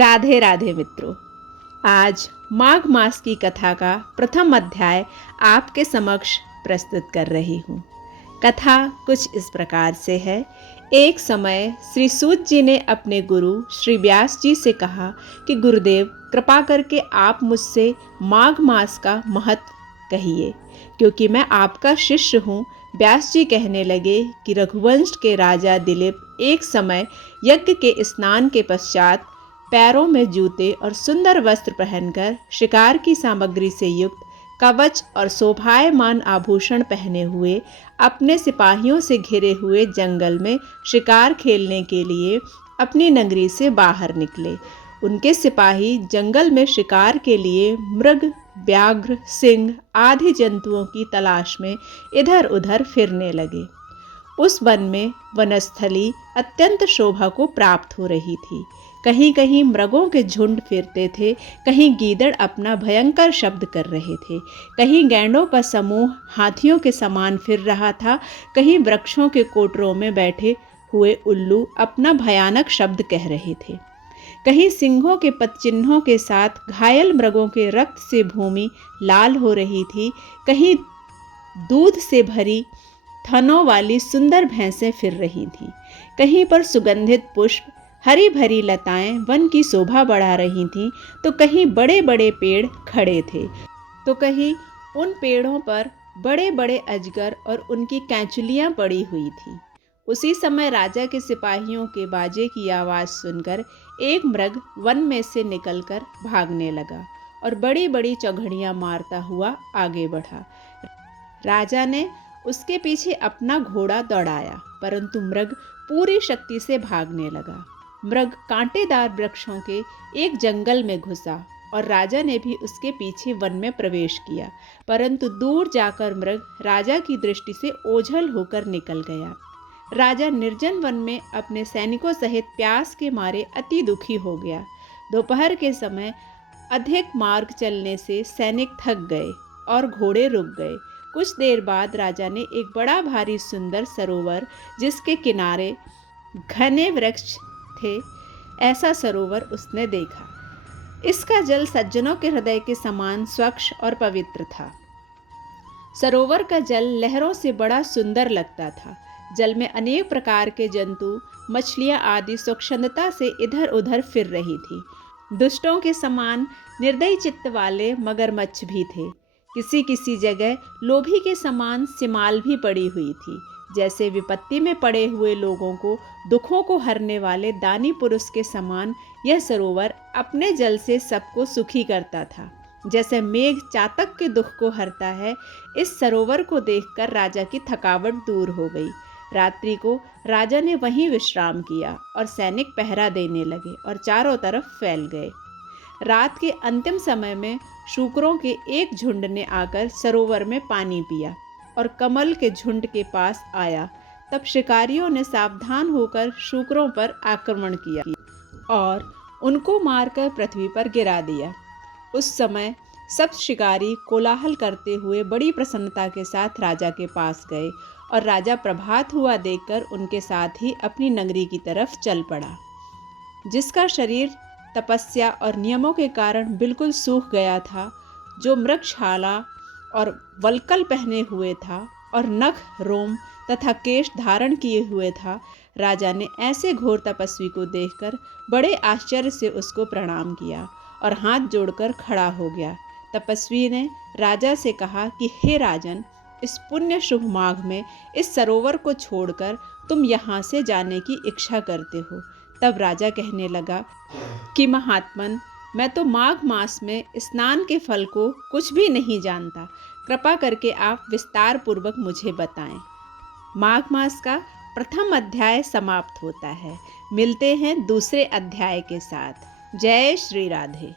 राधे राधे मित्रों। आज माघ मास की कथा का प्रथम अध्याय आपके समक्ष प्रस्तुत कर रही हूँ। कथा कुछ इस प्रकार से है। एक समय श्री सूत जी ने अपने गुरु श्री व्यास जी से कहा कि गुरुदेव, कृपा करके आप मुझसे माघ मास का महत्व कहिए, क्योंकि मैं आपका शिष्य हूँ। व्यास जी कहने लगे कि रघुवंश के राजा दिलीप एक समय यज्ञ के स्नान के पश्चात पैरों में जूते और सुंदर वस्त्र पहनकर शिकार की सामग्री से युक्त कवच और शोभायमान आभूषण पहने हुए अपने सिपाहियों से घिरे हुए जंगल में शिकार खेलने के लिए अपनी नगरी से बाहर निकले। उनके सिपाही जंगल में शिकार के लिए मृग, व्याघ्र, सिंह आदि जंतुओं की तलाश में इधर उधर फिरने लगे। उस वन में वनस्थली अत्यंत शोभा को प्राप्त हो रही थी। कहीं कहीं मृगों के झुंड फिरते थे, कहीं गीदड़ अपना भयंकर शब्द कर रहे थे, कहीं गैंडों का समूह हाथियों के समान फिर रहा था, कहीं वृक्षों के कोटरों में बैठे हुए उल्लू अपना भयानक शब्द कह रहे थे, कहीं सिंहों के पदचिन्हों के साथ घायल मृगों के रक्त से भूमि लाल हो रही थी, कहीं दूध से भरी थनों वाली सुंदर भैंसें फिर रही थीं, कहीं पर सुगंधित पुष्प, हरी भरी लताएं वन की शोभा बढ़ा रही थीं, तो कहीं बड़े बड़े पेड़ खड़े थे, तो कहीं उन पेड़ों पर बड़े बड़े अजगर और उनकी कैंचुलियां पड़ी हुई थीं। उसी समय राजा के सिपाहियों के बाजे की आवाज़ सुनकर एक मृग वन में से निकलकर भागने लगा और बड़ी बड़ी चौघड़ियां मारता हुआ आगे बढ़ा। राजा ने उसके पीछे अपना घोड़ा दौड़ाया, परंतु मृग पूरी शक्ति से भागने लगा। मृग कांटेदार वृक्षों के एक जंगल में घुसा और राजा ने भी उसके पीछे वन में प्रवेश किया, परंतु दूर जाकर मृग राजा की दृष्टि से ओझल होकर निकल गया। राजा निर्जन वन में अपने सैनिकों सहित प्यास के मारे अति दुखी हो गया। दोपहर के समय अधिक मार्ग चलने से सैनिक थक गए और घोड़े रुक गए। कुछ देर बाद राजा ने एक बड़ा भारी सुंदर सरोवर, जिसके किनारे घने वृक्ष थे, ऐसा सरोवर उसने देखा। इसका जल सज्जनों के हृदय के समान स्वच्छ और पवित्र था। सरोवर का जल लहरों से बड़ा सुंदर लगता था। जल में अनेक प्रकार के जंतु, मछलियां आदि स्वच्छंदता से इधर उधर फिर रही थी। दुष्टों के समान निर्दयी चित्त वाले मगरमच्छ भी थे। किसी किसी जगह लोभी के समान सिमाल भी पड़ी हुई थी। जैसे विपत्ति में पड़े हुए लोगों को दुखों को हरने वाले दानी पुरुष के समान यह सरोवर अपने जल से सबको सुखी करता था। जैसे मेघ चातक के दुख को हरता है, इस सरोवर को देखकर राजा की थकावट दूर हो गई। रात्रि को राजा ने वहीं विश्राम किया और सैनिक पहरा देने लगे और चारों तरफ फैल गए। रात के अंतिम समय में शूकरों के एक झुंड ने आकर सरोवर में पानी पिया और कमल के झुंड के पास आया। तब शिकारियों ने सावधान होकर शूकरों पर आक्रमण किया और उनको मारकर पृथ्वी पर गिरा दिया। उस समय सब शिकारी कोलाहल करते हुए बड़ी प्रसन्नता के साथ राजा के पास गए और राजा प्रभात हुआ देखकर उनके साथ ही अपनी नगरी की तरफ चल पड़ा। जिसका शरीर तपस्या और नियमों के कारण बिल्कुल सूख गया था, जो मृगशाला और वल्कल पहने हुए था और नख, रोम तथा केश धारण किए हुए था, राजा ने ऐसे घोर तपस्वी को देखकर बड़े आश्चर्य से उसको प्रणाम किया और हाथ जोड़कर खड़ा हो गया। तपस्वी ने राजा से कहा कि हे राजन, इस पुण्य शुभ माघ में इस सरोवर को छोड़कर तुम यहाँ से जाने की इच्छा करते हो। तब राजा कहने लगा कि महात्मन, मैं तो माघ मास में स्नान के फल को कुछ भी नहीं जानता। कृपा करके आप विस्तार पूर्वक मुझे बताएं। माघ मास का प्रथम अध्याय समाप्त होता है। मिलते हैं दूसरे अध्याय के साथ। जय श्री राधे।